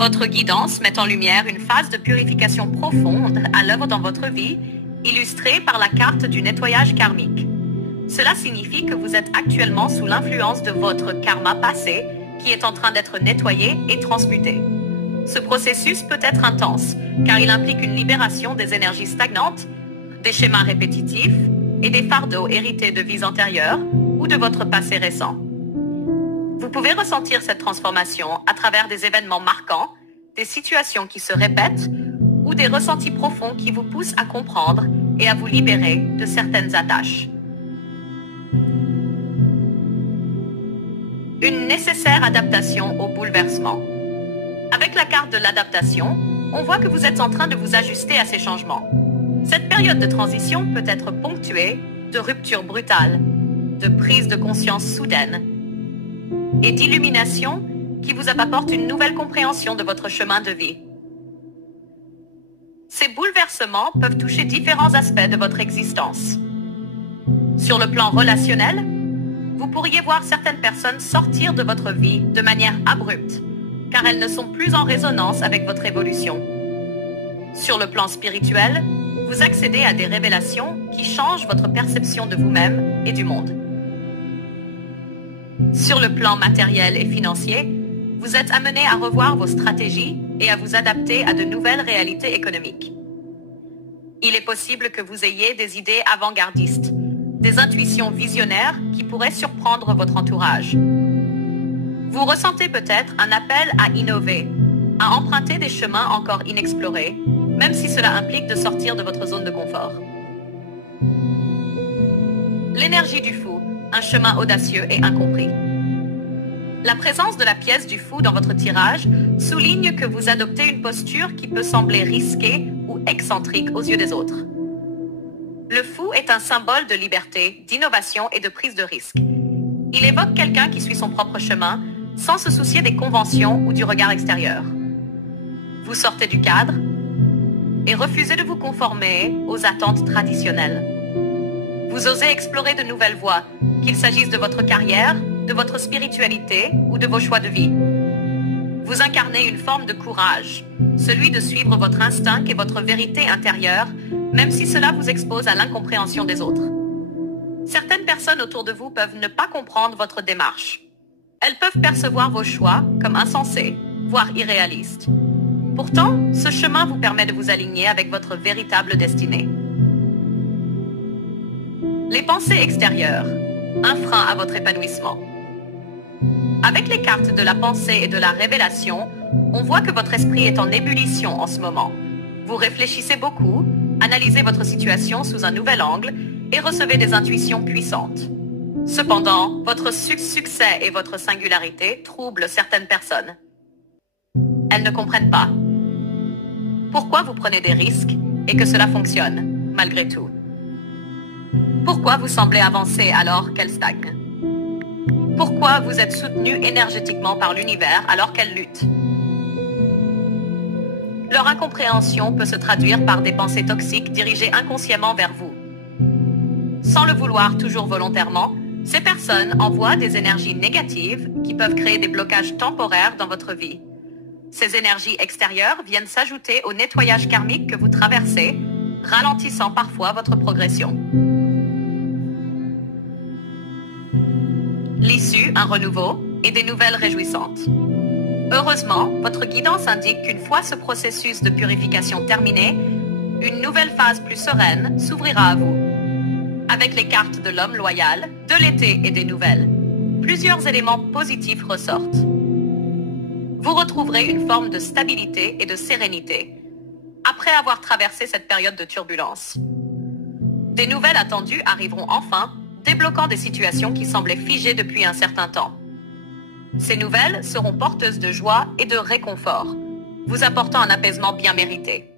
Votre guidance met en lumière une phase de purification profonde à l'œuvre dans votre vie, illustrée par la carte du nettoyage karmique. Cela signifie que vous êtes actuellement sous l'influence de votre karma passé qui est en train d'être nettoyé et transmuté. Ce processus peut être intense, car il implique une libération des énergies stagnantes, des schémas répétitifs et des fardeaux hérités de vies antérieures ou de votre passé récent. Vous pouvez ressentir cette transformation à travers des événements marquants, des situations qui se répètent ou des ressentis profonds qui vous poussent à comprendre et à vous libérer de certaines attaches. Une nécessaire adaptation au bouleversement. Avec la carte de l'adaptation, on voit que vous êtes en train de vous ajuster à ces changements. Cette période de transition peut être ponctuée de ruptures brutales, de prises de conscience soudaines et d'illumination qui vous apportent une nouvelle compréhension de votre chemin de vie. Ces bouleversements peuvent toucher différents aspects de votre existence. Sur le plan relationnel, vous pourriez voir certaines personnes sortir de votre vie de manière abrupte, car elles ne sont plus en résonance avec votre évolution. Sur le plan spirituel, vous accédez à des révélations qui changent votre perception de vous-même et du monde. Sur le plan matériel et financier, vous êtes amené à revoir vos stratégies et à vous adapter à de nouvelles réalités économiques. Il est possible que vous ayez des idées avant-gardistes, des intuitions visionnaires qui pourraient surprendre votre entourage. Vous ressentez peut-être un appel à innover, à emprunter des chemins encore inexplorés, même si cela implique de sortir de votre zone de confort. L'énergie du fou, un chemin audacieux et incompris. La présence de la pièce du fou dans votre tirage souligne que vous adoptez une posture qui peut sembler risquée ou excentrique aux yeux des autres. Le fou est un symbole de liberté, d'innovation et de prise de risque. Il évoque quelqu'un qui suit son propre chemin, sans se soucier des conventions ou du regard extérieur. Vous sortez du cadre et refusez de vous conformer aux attentes traditionnelles. Vous osez explorer de nouvelles voies, qu'il s'agisse de votre carrière, de votre spiritualité ou de vos choix de vie. Vous incarnez une forme de courage, celui de suivre votre instinct et votre vérité intérieure, même si cela vous expose à l'incompréhension des autres. Certaines personnes autour de vous peuvent ne pas comprendre votre démarche. Elles peuvent percevoir vos choix comme insensés, voire irréalistes. Pourtant, ce chemin vous permet de vous aligner avec votre véritable destinée. Les pensées extérieures, un frein à votre épanouissement. Avec les cartes de la pensée et de la révélation, on voit que votre esprit est en ébullition en ce moment. Vous réfléchissez beaucoup, analysez votre situation sous un nouvel angle et recevez des intuitions puissantes. Cependant, votre succès et votre singularité troublent certaines personnes. Elles ne comprennent pas pourquoi vous prenez des risques et que cela fonctionne, malgré tout. Pourquoi vous semblez avancer alors qu'elle stagne? Pourquoi vous êtes soutenu énergétiquement par l'univers alors qu'elle lutte? Leur incompréhension peut se traduire par des pensées toxiques dirigées inconsciemment vers vous. Sans le vouloir toujours volontairement, ces personnes envoient des énergies négatives qui peuvent créer des blocages temporaires dans votre vie. Ces énergies extérieures viennent s'ajouter au nettoyage karmique que vous traversez, ralentissant parfois votre progression. L'issue, un renouveau et des nouvelles réjouissantes. Heureusement, votre guidance indique qu'une fois ce processus de purification terminé, une nouvelle phase plus sereine s'ouvrira à vous. Avec les cartes de l'homme loyal, de l'été et des nouvelles, plusieurs éléments positifs ressortent. Vous retrouverez une forme de stabilité et de sérénité, après avoir traversé cette période de turbulence. Des nouvelles attendues arriveront enfin, débloquant des situations qui semblaient figées depuis un certain temps. Ces nouvelles seront porteuses de joie et de réconfort, vous apportant un apaisement bien mérité.